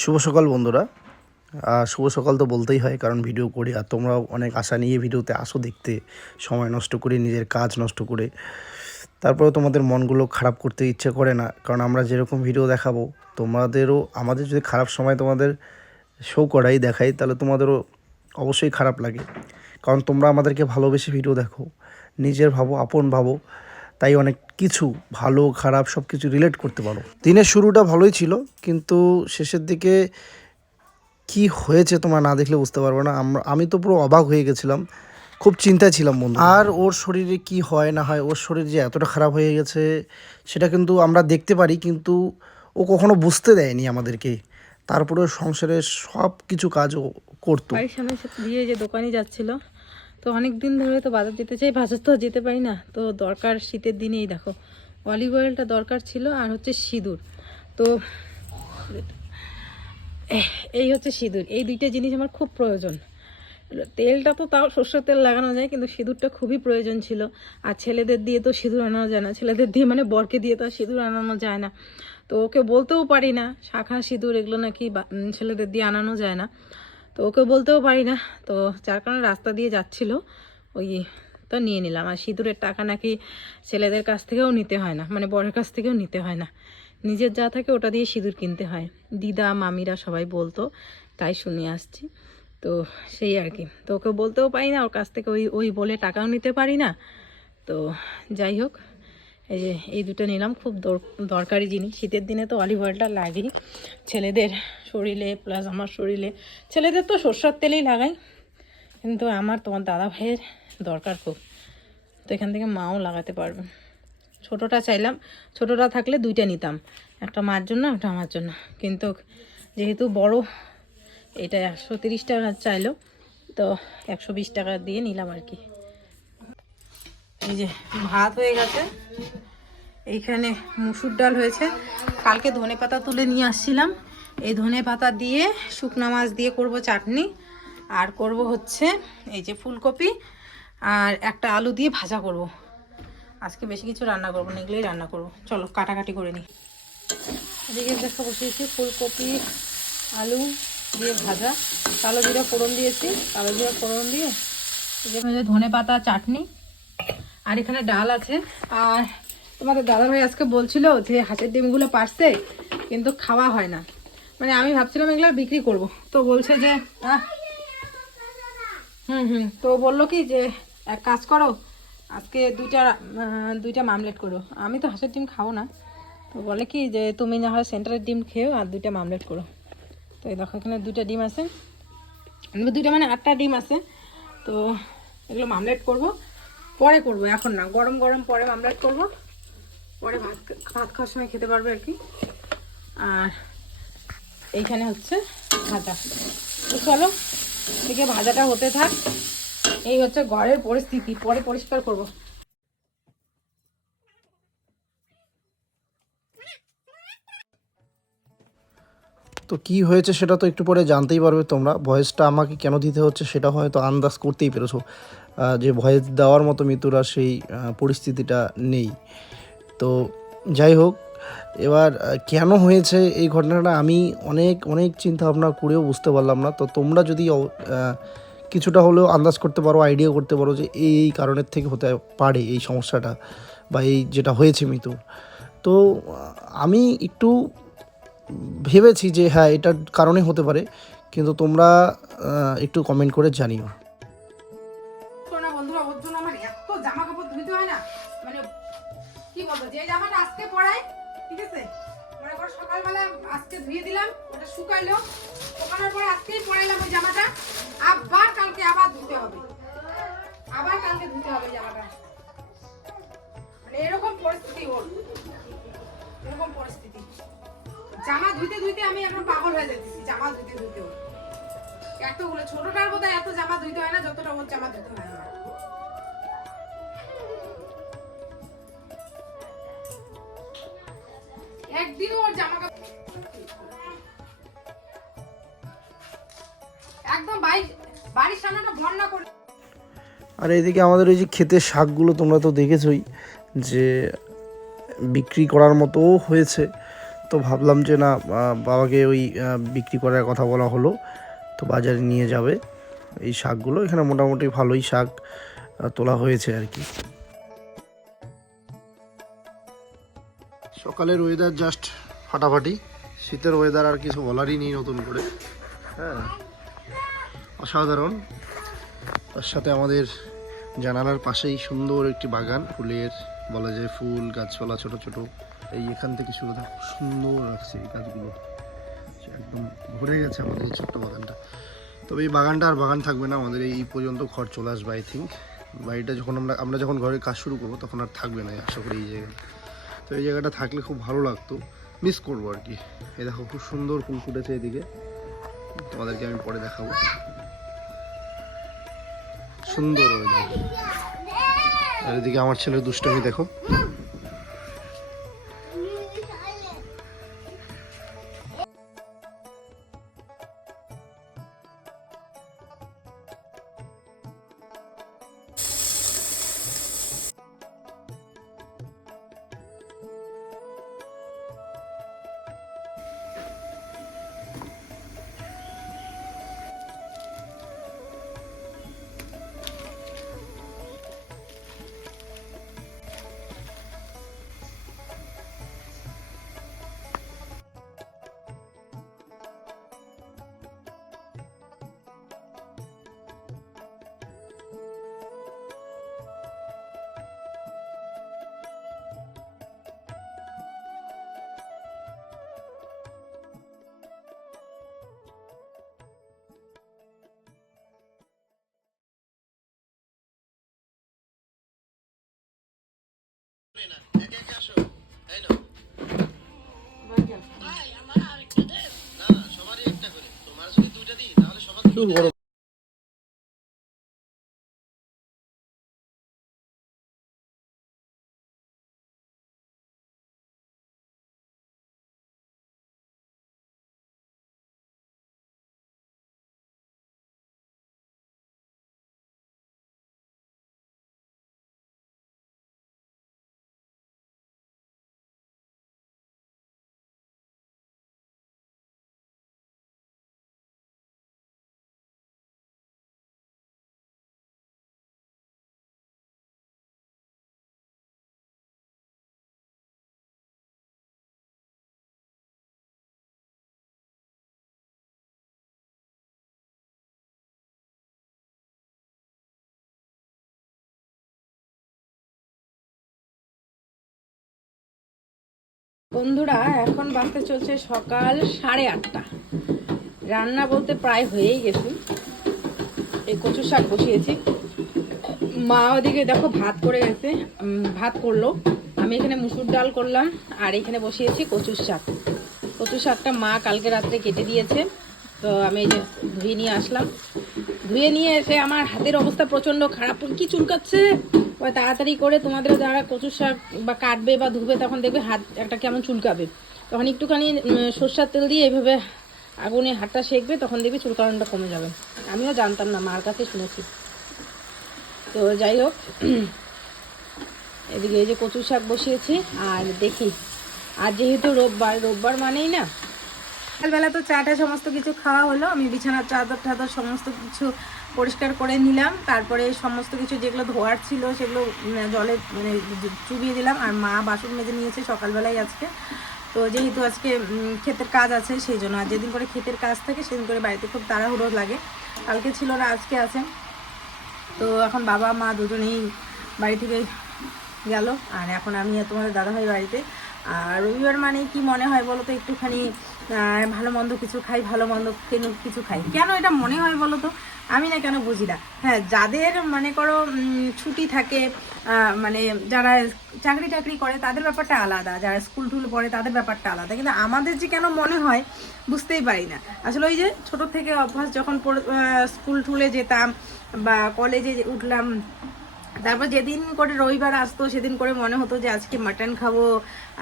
শুভ সকাল বন্ধুরা। শুভ সকাল তো বলতেই হয়, কারণ ভিডিও করি আর তোমরাও অনেক আশা নিয়ে ভিডিওতে আসো দেখতে, সময় নষ্ট করে, নিজের কাজ নষ্ট করে। তারপরে তোমাদের মনগুলো খারাপ করতে ইচ্ছে করে না, কারণ আমরা যেরকম ভিডিও দেখাবো, তোমাদেরও, আমাদের যদি খারাপ সময় তোমাদের শো করাই, দেখাই, তাহলে তোমাদেরও অবশ্যই খারাপ লাগে। কারণ তোমরা আমাদেরকে ভালোবেসে ভিডিও দেখো, নিজের ভাবো, আপন ভাবো। তাই অনেক কিছু ভালো, খারাপ সব কিছু রিলেট করতে পারো। দিনের শুরুটা ভালোই ছিল, কিন্তু শেষের দিকে কি হয়েছে তোমরা না দেখলে বুঝতে পারব না। আমরা, আমি তো পুরো অবাক হয়ে গেছিলাম, খুব চিন্তায় ছিলাম বন্ধু। আর ওর শরীরে কি হয় না হয়, ওর শরীর যে এতটা খারাপ হয়ে গেছে, সেটা কিন্তু আমরা দেখতে পারি, কিন্তু ও কখনো বুঝতে দেয়নি আমাদেরকে। তারপরে সংসারের সব কিছু কাজও করতো। দিয়ে যে দোকানে যাচ্ছিল তো অনেক দিন ধরে তো বাজার যেতে চাই, বাজার তো যেতে পারি না। তো দরকার শীতের দিনেই দেখো অলিভ অয়েলটা দরকার ছিল আর হচ্ছে সিঁদুর। তো এই হচ্ছে সিঁদুর। এই দুইটা জিনিস আমার খুব প্রয়োজন। তেলটা তো তাও সর্ষের তেল লাগানো যায়, কিন্তু সিঁদুরটা খুবই প্রয়োজন ছিল। আর ছেলেদের দিয়ে তো সিঁদুর আনানো যায় না। ছেলেদের দিয়ে মানে বরকে দিয়ে তো আর সিঁদুর আনানো যায় না। তো ওকে বলতেও পারি না, শাখা সিঁদুর এগুলো নাকি ছেলেদের দিয়ে আনানো যায় না। তো ওকে বলতেও পারি না। তো যার কারণে রাস্তা দিয়ে যাচ্ছিল, ওই তো নিয়ে নিলাম। আর সিঁদুরের টাকা নাকি ছেলেদের কাছ থেকেও নিতে হয় না মানে বরের কাছ থেকেও নিতে হয় না। নিজের যা থাকে ওটা দিয়ে সিঁদুর কিনতে হয়। দিদা, মামিরা সবাই বলতো, তাই শুনে আসছি। তো সেই আর কি। তো ওকে বলতেও পারি না, ওর কাছ থেকে ওই ওই বলে টাকাও নিতে পারি না। তো যাই হোক এই যে এই দুটো নিলাম, খুব দর- দরকারি জিনিস। শীতের দিনে তো অলিভ অয়েলটা লাগেই। ছেলেদের শরীরে প্লাস আমার শরীরে। ছেলেদের তো সর্ষের তেলেই লাগাই। কিন্তু আমার তোমার দাদা ভাইয়ের দরকার খুব। তো এখান থেকে মাও লাগাতে পারবে। ছোটোটা চাইলাম, ছোটোটা থাকলে দুইটা নিতাম। একটা মার জন্য, একটা আমার জন্য। কিন্তু যেহেতু বড়, এটা একশো তিরিশ টাকা চাইলো, তো একশো বিশ টাকা দিয়ে নিলাম আর কি। এই যে ভাত হয়ে গেছে। এইখানে মুসুর ডাল হয়েছে। কালকে ধনে পাতা তুলে নিয়ে আসছিলাম। এই ধনে পাতা দিয়ে শুকনো মাছ দিয়ে করব চাটনি। আর করব হচ্ছে এই যে ফুলকপি আর একটা আলু দিয়ে ভাজা করব। আজকে বেশি কিছু রান্না করব না, এগুলোই রান্না করব। চলো, কাটাকাটি করে নিই। এদিকে দেখো বসিয়েছি ফুলকপি, আলু দিয়ে ভাজা। কালো জিরা ফোড়ন দিয়েছি। কালো জিরা ফোড়ন দিয়ে এই যে ধনে পাতা চাটনি। আর এখানে ডাল আছে। আর তোমাদের দাদাভাই আজকে বলছিল যে হাঁসের ডিমগুলো পারছে, কিন্তু খাওয়া হয় না। মানে আমি ভাবছিলাম এগুলো বিক্রি করব। তো বলছে যে হুম হুম। তো বলল কি যে, এক কাজ করো, আজকে দুইটা দুইটা মামলেট করো। আমি তো হাঁসের ডিম খাব না। তো বলে কি যে, তুমি না হয় সেন্টারের ডিম খেও আর দুইটা মামলেট করো। তো এই দেখো এখানে দুইটা ডিম আছে। দুইটা মানে আটটা ডিম আছে। তো এগুলো মামলেট করব। পরে করব, এখন না। গরম গরম পরে মামলেট করব। পরে ভাত ভাত খাওয়ার সময় খেতে পারবে আর কি। আর এইখানে হচ্ছে ভাজা। তো চলো, এদিকে ভাজাটা হতে থাক। এই হচ্ছে ঘরের পরিস্থিতি, পরে পরিষ্কার করব। তো কি হয়েছে সেটা তো একটু পরে জানতেই পারবে তোমরা। ভয়েসটা আমাকে কেন দিতে হচ্ছে সেটা হয়তো আন্দাজ করতেই পেরেছ যে ভয়েস দেওয়ার মতো মৃত্যুরা সেই পরিস্থিতিটা নেই। তো যাই হোক, এবার কেন হয়েছে এই ঘটনাটা আমি অনেক অনেক চিন্তা ভাবনা করেও বুঝতে পারলাম না। তো তোমরা যদি কিছুটা হলেও আন্দাজ করতে পারো আইডিয়া করতে পারো যে এই এই কারণের থেকে হতে পারে এই সমস্যাটা বা এই যেটা হয়েছে মৃত্যুর। তো, আমি একটু ভেবেছি যে হ্যাঁ এটার কারণে হতে পারে। কিন্তু তোমরা একটু কমেন্ট করে জানিও। শুকাইলো। শুকানোর পরে আজকেই পরাইলাম ওই জামাটা। আবার কালকে আবার ধুতে হবে। আবার কালকে ধুতে হবে জামাটা। মানে এরকম পরিস্থিতি ওর। এরকম পরিস্থিতি। জামা ধুইতে ধুইতে আমি এখন পাগল হয়ে যাচ্ছি জামা ধুইতে ধুইতে ওর। এতগুলো, ছোটটার বোধ এত জামা ধুইতে হয় না, যতটা ওর জামা ধুতে হয়। আর এদিকে আমাদের এই যে ক্ষেতের শাকগুলো তোমরা তো দেখেছই যে বিক্রি করার মতোও হয়েছে। তো ভাবলাম যে না বাবাকে ওই বিক্রি করার কথা বলা হলো, তো বাজারে নিয়ে যাবে এই শাকগুলো। এখানে মোটামুটি ভালোই শাক তোলা হয়েছে আর কি। সকালের ওয়েদার জাস্ট ফাটাফাটি। শীতের ওয়েদার আর কিছু বলারই নেই নতুন করে। হ্যাঁ অসাধারণ। তার সাথে আমাদের জানালার পাশেই সুন্দর একটি বাগান। ফুলের বলা যায় ফুল, গাছপালা ছোট ছোট। এই এখান থেকে শুরু দেখো সুন্দর লাগছে এই গাছগুলো। একদম ভরে গেছে আমাদের এই ছোট্ট বাগানটা। তবে এই বাগানটা আর বাগান থাকবে না, আমাদের এই পর্যন্ত ঘর চলে আসবে আই থিঙ্ক বাড়িটা যখন আমরা আমরা যখন ঘরের কাজ শুরু করব, তখন আর থাকবে না, আশা করি এই জায়গায় তো এই জায়গাটা থাকলে খুব ভালো লাগতো। মিস করব আর কি। এই দেখো, খুব সুন্দর ফুল ফুটেছে এদিকে। তোমাদেরকে আমি পরে দেখাবো। সুন্দর আর এদিকে আমার ছেলের দুষ্টামি দেখো। চুল বড়। বন্ধুরা, এখন বাজতে চলছে সকাল সাড়ে আটটা। রান্না বলতে প্রায় হয়েই গেছে। এই কচু শাক বসিয়েছি। মা ওদিকে দেখো ভাত করে গেছে ভাত করল। আমি এখানে মুসুর ডাল করলাম, আর এখানে বসিয়েছি কচুর শাক। কচুর শাকটা মা কালকে রাত্রে কেটে দিয়েছে, তো আমি এই যে ধুয়ে নিয়ে আসলাম। ধুয়ে নিয়ে এসে আমার হাতের অবস্থা প্রচণ্ড খারাপ। কি চুলকাচ্ছে? তাড়াতাড়ি করে তোমাদের যারা কচু শাক বা কাটবে বা ধুবে তখন দেখবে হাত একটা কেমন চুলকাবে। তখন একটুখানি সর্ষার তেল দিয়ে এইভাবে আগুনে হাতটা সেঁকবে, তখন দেখবে চুলকানোটা কমে যাবে। আমিও জানতাম না, মার কাছে শুনেছি। তো যাই হোক, এদিকে এই যে কচু শাক বসিয়েছি, আর দেখি, আর যেহেতু রোববার রোববার মানেই না, সকালবেলা তো চাটা সমস্ত কিছু খাওয়া হলো, আমি বিছানার চাদর টাদর সমস্ত কিছু পরিষ্কার করে নিলাম, তারপরে সমস্ত কিছু যেগুলো ধোয়ার ছিল সেগুলো জলে মানে চুবিয়ে দিলাম, আর মা বাসন মেজে নিয়েছে সকালবেলায় আজকে। তো যেহেতু আজকে ক্ষেতের কাজ আছে সেই জন্য, আর যেদিন করে ক্ষেতের কাজ থাকে সেদিন করে বাড়িতে খুব তাড়াহুড়ো লাগে। কালকে ছিল না, আজকে আছে। তো এখন বাবা, মা দুজনেই বাড়ি থেকে গেল, আর এখন আমি আর তোমাদের দাদাভাই বাড়িতে। আর রবিবার মানে কি মনে হয় বলো তো একটুখানি ভালো মন্দ কিছু খাই, ভালো মন্দ কেন কিছু খাই। কেন এটা মনে হয় বলো তো? আমি না কেন বুঝি না। হ্যাঁ যাদের মনে করো ছুটি থাকে মানে যারা চাকরি টাকরি করে, তাদের ব্যাপারটা আলাদা। যারা স্কুল টুল পড়ে, তাদের ব্যাপারটা আলাদা। কিন্তু আমাদের যে কেন মনে হয়, বুঝতেই পারি না। আসলে ওই যে ছোট থেকে অভ্যাস যখন স্কুল টুলে যেতাম বা কলেজে উঠলাম, তারপর যেদিন করে রবিবার আসতো, সেদিন করে মনে হতো যে আজকে মাটন খাব,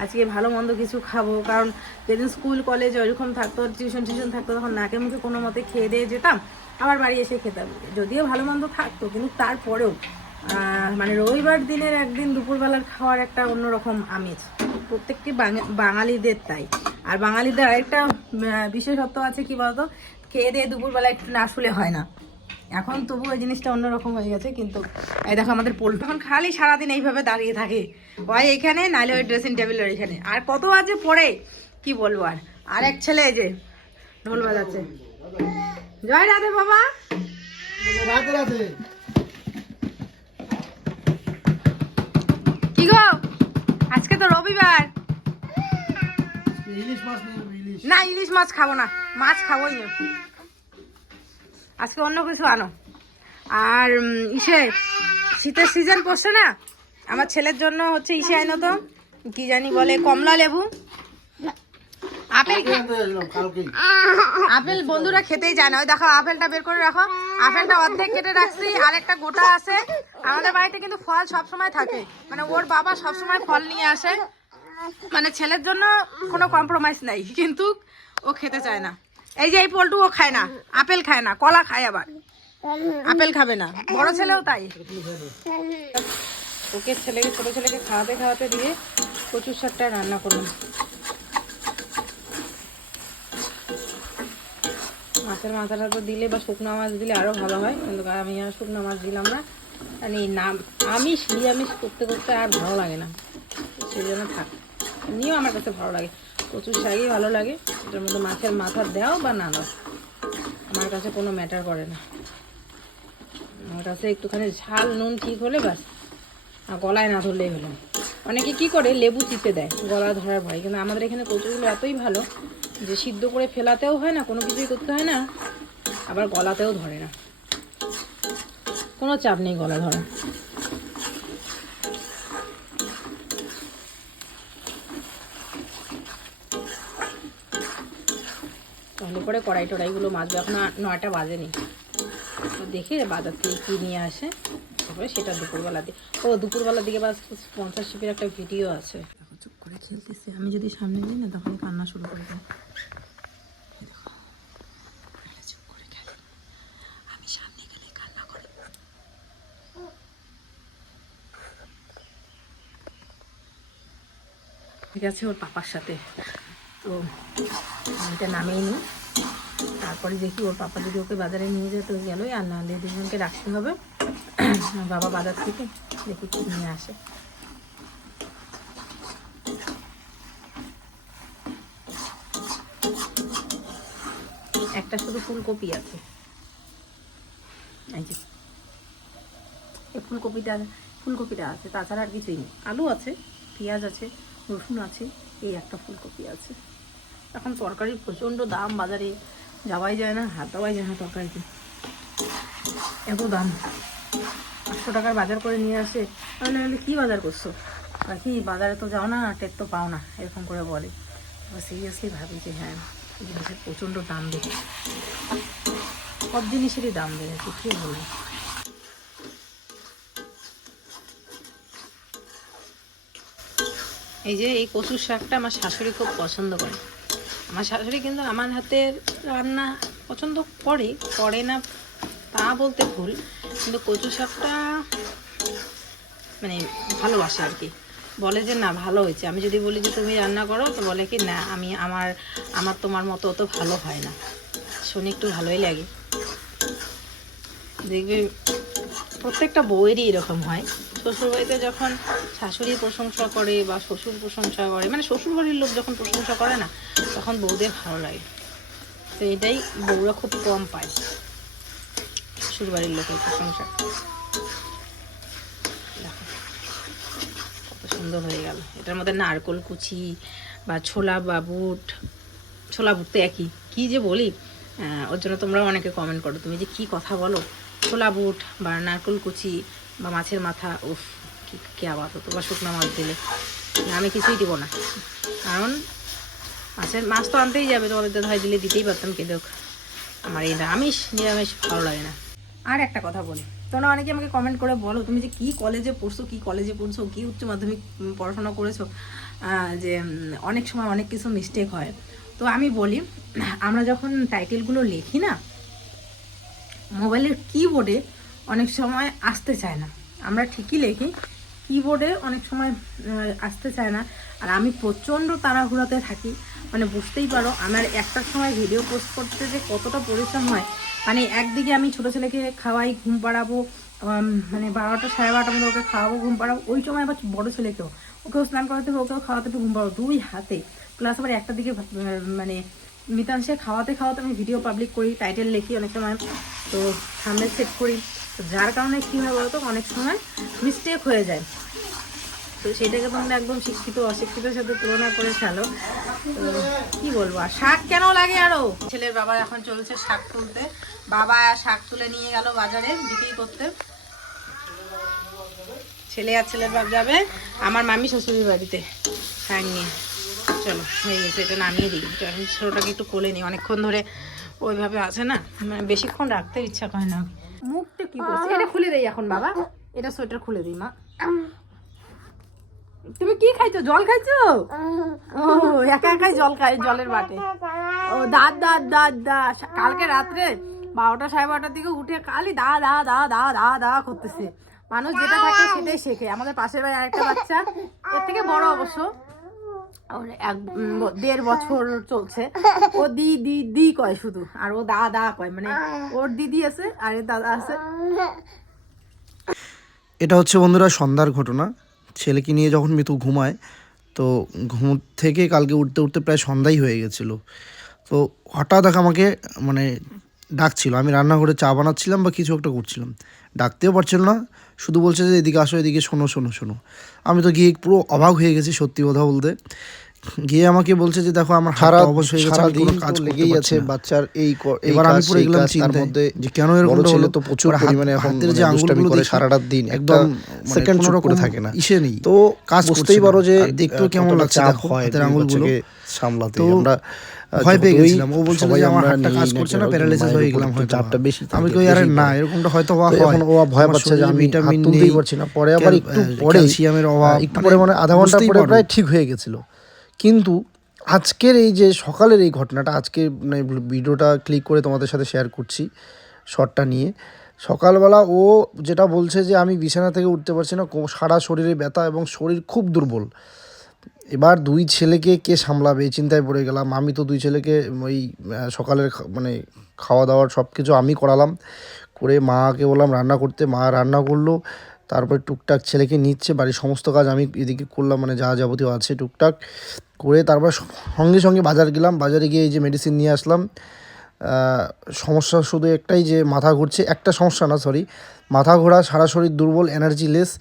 আজকে ভালো মন্দ কিছু খাব। কারণ যেদিন স্কুল, কলেজ ওইরকম থাকতো টিউশন টিউশন থাকতো, তখন নাকে মুখে কোনো মতে খেয়ে দিয়ে যেতাম। আবার বাড়ি এসে খেতাম। যদিও ভালো মন্দ থাকতো, কিন্তু তারপরেও মানে রবিবার দিনের একদিন দুপুরবেলার খাওয়ার একটা অন্যরকম আমেজ। প্রত্যেকটি বাঙা- বাঙালিদের তাই। আর বাঙালিদের আরেকটা বিশেষত্ব আছে কি বলতো? খেয়ে দিয়ে দুপুরবেলা একটু না শুলে হয় না। এখন তবু ওই জিনিসটা অন্যরকম হয়ে গেছে, কিন্তু, এই দেখো আমাদের পোল্ট্রি এখন খালি সারাদিন এইভাবে দাঁড়িয়ে থাকে। হয় এখানে নাহলে ওই ড্রেসিং টেবিলের এখানে। আর কত আছে পড়ে, কি বলব আর? আর এক ছেলে এই যে, ঢোল বাজাচ্ছে। জয় রাধে বাবা। রাধে রাতে কি গো? আজকে তো রবিবার। ইলিশ মাছ না ইলিশ মাছ খাব না মাছ খাবোই না আজকে অন্য কিছু আনো। আর ইসে শীতের সিজন পড়ছে না? আমার ছেলের জন্য হচ্ছে ইসে আইনো তো কি জানি বলে কমলা লেবু। আপেল আপেল বন্ধুরা খেতেই যায় না। ওই দেখো আপেলটা বের করে রাখো। আপেলটা অর্ধেক কেটে রাখছি আর একটা গোটা আছে। আমাদের বাড়িতে কিন্তু ফল সব সময় থাকে। মানে ওর বাবা সব সময় ফল নিয়ে আসে। মানে ছেলের জন্য কোনো কম্প্রোমাইজ নাই কিন্তু ও খেতে চায় না। এই যে এই পল্টু ও খায় না। আপেল খায় না কলা খায় আবার। আপেল খাবে না। বড় ছেলেও তাই। ওকে ছেলেকে ছোট ছেলেকে খাওয়াতে খাওয়াতে দিয়ে কচুর শাকটা রান্না করলাম। মাছের মাথাটা তো দিলে বা শুকনো মাছ দিলে আরও ভালো হয়। কিন্তু আমি আর শুকনো মাছ দিলাম না। মানে নাম, আমিষ, নিরামিষ করতে করতে আর ভালো লাগে না। সেই জন্য থাক। এমনিও আমার কাছে ভালো লাগে। প্রচুর শাকই ভালো লাগে। এটার মধ্যে মাছের মাথা দেও বা না দাও, আমার কাছে কোনো ম্যাটার করে না। আমার কাছে একটুখানি ঝাল, নুন ঠিক হলে ব্যাস। আর গলায় না ধরলেই হলো অনেকে কি করে, লেবু চিপে দেয়, গলা ধরার ভয়। কিন্তু আমাদের এখানে কচুগুলো এতই ভালো যে সিদ্ধ করে ফেলাতেও হয় না, কোনো কিছুই করতে হয় না, আবার গলাতেও ধরে না। কোনো চাপ নেই গলা ধরা তাহলে পরে কড়াই টড়াইগুলো মাজবে, এখন নয়টা বাজেনি। দেখে বাজার থেকে কী নিয়ে আসে। তারপরে সেটা দুপুরবেলা দিয়ে ও, দুপুরবেলার দিকে বা স্পন্সারশিপের একটা ভিডিও আছে। চুপ করে খেলতেছে। আমি যদি সামনে যাই না তখন কান্না শুরু করে দেয় এই দেখো, এটা চুপ করে খেলে। আমি সামনে গেলে কান্না করে ঠিক আছে, ওর পাপার সাথে। তো এটা নামেই নিই তারপরে দেখি ওর পাপা যদি ওকে বাজারে নিয়ে যায়, তো গেলোই। আর নাহলে দুজনকে রাখতে হবে। বাবা বাজার থেকে দেখি কি নিয়ে আসে। একটা শুধু ফুলকপি আছে। এই যে। ফুলকপিটা ফুলকপিটা আছে, তাছাড়া আর কিছুই নেই। আলু আছে, পেঁয়াজ আছে। রসুন আছে, এই একটা ফুলকপি আছে। এখন তরকারির প্রচণ্ড দাম, বাজারে যাওয়াই যায় না হাত দেওয়াই যায় না তরকারিতে। এত দাম। আটশো টাকার বাজার করে নিয়ে আসে। তাহলে বলে কী বাজার করছ? কি, বাজারে তো যাও না, টের তো পাও না, এরকম করে বলে। সিরিয়াসলি ভাবি যে হ্যাঁ জিনিসের প্রচণ্ড দাম বেড়েছে। সব জিনিসেরই দাম বেড়েছে, কী বলব? এই যে এই কচুর শাকটা আমার শাশুড়ি খুব পছন্দ করে। আমার শাশুড়ি কিন্তু আমার হাতের রান্না পছন্দ করে করে না তা বলতে ভুল, কিন্তু কচু শাকটা মানে ভালোবাসে আর কি। বলে যে, না, ভালো হয়েছে। আমি যদি বলি যে, তুমি রান্না করো? তো বলে কি, না, আমি আমার আমার তোমার মতো অত ভালো হয় না। শুনে একটু ভালোই লাগে। দেখবে প্রত্যেকটা বউয়েরই এরকম হয়। শ্বশুরবাড়িতে যখন শাশুড়ি প্রশংসা করে বা শ্বশুর প্রশংসা করে মানে শ্বশুরবাড়ির লোক যখন প্রশংসা করে না, তখন বউদের ভালো লাগে। তো এটাই বউরা খুব কম পায়, শ্বশুরবাড়ির লোকের প্রশংসা। দেখো, কত সুন্দর হয়ে গেল। এটার মধ্যে নারকোল কুচি বা ছোলা বা বুট ছোলা বুট তো একই। কী যে বলি ওর জন্য তোমরা অনেকে কমেন্ট করো। তুমি যে কি কথা বলো ছোলা বুট বা নারকোল কুচি বা মাছের মাথা, উফ, কি, কে আবার হতো বা শুকনো মাছ দিলে। আমি কিছুই দিব না। কারণ মাছের মাছ তো আনতেই যাবে, তোমাদের দাদা দিলে দিতেই পারতাম কিন্তু আমার এই নিরামিষ নিরামিষ ভালো লাগে না। আর একটা কথা বলি, তোমরা অনেকে আমাকে কমেন্ট করে বলো, তুমি যে কি কলেজে পড়ছো, কি কলেজে পড়ছো, কি উচ্চ মাধ্যমিক পড়াশোনা করেছ যে অনেক সময় অনেক কিছু মিস্টেক হয়। তো আমি বলি, আমরা যখন টাইটেলগুলো লিখি না মোবাইলের কিবোর্ডে অনেক সময় আসতে চায় না। আমরা ঠিকই লিখি কিবোর্ডে অনেক সময় আসতে চায় না। আর আমি প্রচণ্ড তাড়াহুড়াতে থাকি। মানে বুঝতেই পারো, আমার একটার সময় ভিডিও পোস্ট করতে যে কতটা পরিশ্রম হয়। মানে একদিকে আমি ছোটো ছেলেকে খাওয়াই, ঘুম পাড়াবো মানে বারোটা, সাড়ে বারোটার মধ্যে ওকে খাওয়াবো, ঘুম পাড়াবো। ওই সময় আবার বড়ো ছেলেকেও। ওকেও স্নান করাতে হবে, ওকেও খাওয়াতে হবে, ঘুম পাড়াবো। দুই হাতে। প্লাস আবার একটা দিকে মানে মিতাংশে খাওয়াতে খাওয়াতে আমি ভিডিও পাবলিক করি টাইটেল লিখি অনেক সময়। তো সামনে সেট করি। তো যার কারণে কী হয় বলতো, অনেক সময় মিস্টেক হয়ে যায়। তো সেটাকে তোমরা একদম শিক্ষিত, অশিক্ষিতের সাথে তুলনা করে ফেলো। তো কি বলব, আর শাক কেন লাগে আরও? ছেলের বাবার এখন চলছে শাক তুলতে। বাবা শাক তুলে নিয়ে গেল বাজারে বিক্রি করতে। ছেলে আর ছেলের বাপ যাবে আমার মামি শ্বশুরের বাড়িতে শাক নিয়ে। চলো হয়ে গেছে এটা নামিয়ে দিই। ছোটোটাকে একটু কোলে নিই। অনেকক্ষণ ধরে ওইভাবে আছে না? মানে বেশিক্ষণ রাখতে ইচ্ছা করে না মুখটা কি করছে এটা খুলে দেই এখন, বাবা। এটা সোয়েটার খুলে দিই, মা। তুমি কি খাইছো? জল খাইছো? ও, একা একাই জল খাই, জলের বাটে। ও দাঁত দাঁত দাঁত দা। কালকে রাত্রে বারোটা সাড়ে বারোটার দিকে উঠে খালি দা দা দা দা দা দা করতেছে। মানুষ যেটা থাকে সেটাই শেখে। আমাদের পাশের বাড়ি আরেকটা বাচ্চা, এর থেকে বড় অবশ্য। এক দেড় বছর চলছে। ও দি দি দি কয় শুধু। আর ও দা দা কয়। মানে ওর দিদি আছে আর দাদা আছে। এটা হচ্ছে বন্ধুরা সন্ধ্যার ঘটনা। ছেলেকে নিয়ে যখন মিতু ঘুমায় তো ঘুম থেকে কালকে উঠতে উঠতে প্রায় সন্ধ্যাই হয়ে গেছিল। তো হঠাৎ আমাকে মানে ডাকছিল। আমি রান্নাঘরে চা বানাচ্ছিলাম বা কিছু একটা করছিলাম। ডাকতেও পারছিল না। শুধু বলছে যে এদিকে আসো এদিকে শোনো শোনো শোনো। আমি তো গিয়ে পুরো অবাক হয়ে গেছি সত্যি কথা বলতে। গিয়ে আমাকে বলছে যে দেখো আমার সারা হাতটা অবশ হয়ে গেছে আমি কাজ লেগেই আছে বাচ্চার এই এবার আমি কাজ, পড়ে সেই গেলাম কাজ, তার চিন্তায় মধ্যে যে কেন এরকম ছেলে হলো? তো প্রচুর পরিমাণে এখন হাতের মানে যে দুষ্টামি আঙুলগুলো করে সারাটা দিন একদম সেকেন্ড কোনো করে থাকে না। ইসে নেই। তো কাজ করতেই পারো যে আর দেখতেও কেমন লাগছে দেখো হাতের দুই আঙুলগুলো। সামলাতে। আমরা ভয় পেয়ে গেছিলাম। ও বলছিল যে আমার হাতটা কাজ করছে না কিন্তু প্যারালাইসিস হয়ে গেলাম হয়তো। চাপটা বেশি আমি কই আরে না এরকমটা হয়তো হয়। এখন ও ভয় পাচ্ছে যে আমি ভিটামিন পারছি না। পরে আবার একটু পরে ক্যালসিয়ামের অভাব একটু মানে পরে মানে আধা ঘণ্টা পরে প্রায় ঠিক হয়ে গেছিল। কিন্তু আজকের এই যে সকালের এই ঘটনাটা আজকে মানে ভিডিওটা ক্লিক করে তোমাদের সাথে শেয়ার করছি শর্টটা নিয়ে। সকালবেলা ও যেটা বলছে যে আমি বিছানা থেকে উঠতে পারছি না সারা শরীরে ব্যথা এবং শরীর খুব দুর্বল। এবার দুই ছেলেকে কে সামলাবে এই চিন্তায় পড়ে গেলাম। আমি তো দুই ছেলেকে ওই সকালের মানে খাওয়া দাওয়ার সব কিছু আমি করালাম। করে মাকে বললাম রান্না করতে। মা রান্না করল, তারপরে টুকটাক ছেলেকে নিচ্ছে। বাড়ির সমস্ত কাজ আমি এদিকে করলাম মানে যা যাবতীয় আছে টুকটাক। করে তারপর সঙ্গে সঙ্গে বাজার গেলাম। বাজারে গিয়ে এই যে মেডিসিন নিয়ে আসলাম। সমস্যা শুধু একটাই যে মাথা ঘুরছে। একটা সমস্যা না সরি মাথা ঘোরা, সারা শরীর দুর্বল এনার্জি লেস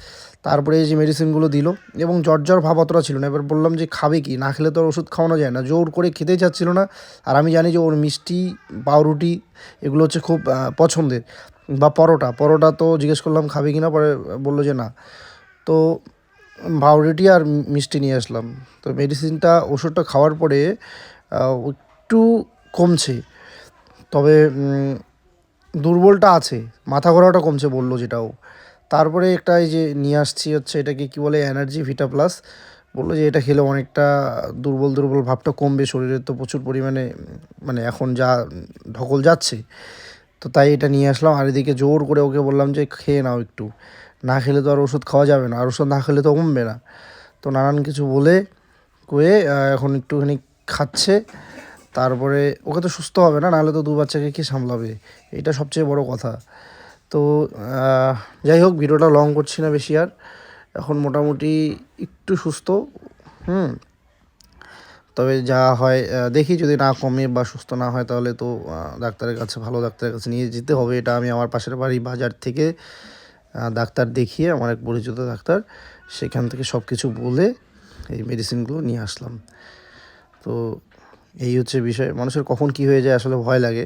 তারপরে যে মেডিসিনগুলো দিল এবং জ্বর জ্বর ভাব অতটা ছিল না। এবার বললাম যে, খাবে কি? না খেলে তো আর ওষুধ খাওয়ানো যায় না। জোর করে খেতেই চাচ্ছিল না। আর আমি জানি যে, ওর মিষ্টি, পাউরুটি এগুলো হচ্ছে খুব পছন্দের বা পরোটা। পরোটা তো জিজ্ঞেস করলাম, খাবে কি না পরে বলল যে, না। তো পাউরুটি আর মিষ্টি নিয়ে আসলাম। তো মেডিসিনটা ওষুধটা খাওয়ার পরে একটু কমছে। তবে দুর্বলটা আছে। মাথা ঘোরাটা কমছে বলল যেটাও তারপরে একটা এই যে নিয়ে আসছি হচ্ছে এটাকে কি বলে এনার্জি ভিটা প্লাস বলল যে এটা খেলে অনেকটা দুর্বল দুর্বল ভাবটা কমবে শরীরের তো প্রচুর পরিমাণে মানে এখন যা ঢকল যাচ্ছে। তো তাই এটা নিয়ে আসলাম, আর এদিকে জোর করে ওকে বললাম যে খেয়ে নাও একটু। না খেলে তো আর ওষুধ খাওয়া যাবে না, আর ওষুধ না খেলে তো কমবে না। তো নানান কিছু বলে কয়ে এখন একটুখানি খাচ্ছে। তারপরে, ওকে তো সুস্থ হবে না, নাহলে তো দু বাচ্চাকে কে সামলাবে? এটা সবচেয়ে বড় কথা। তো যাই হোক, ভিডিওটা লং করছি না বেশি আর। এখন মোটামুটি একটু সুস্থ, হুম। তবে যা হয় দেখি যদি না কমে বা সুস্থ না হয় তাহলে তো ডাক্তারের কাছে, ভালো ডাক্তারের কাছে নিয়ে যেতে হবে। এটা আমি আমার পাশের বাড়ি বাজার থেকে ডাক্তার দেখিয়ে আমার এক পরিচিত ডাক্তার, সেখান থেকে সব কিছু বলে এই মেডিসিনগুলো নিয়ে আসলাম। তো, এই হচ্ছে বিষয়। মানুষের কখন কি হয়ে যায় আসলে ভয় লাগে।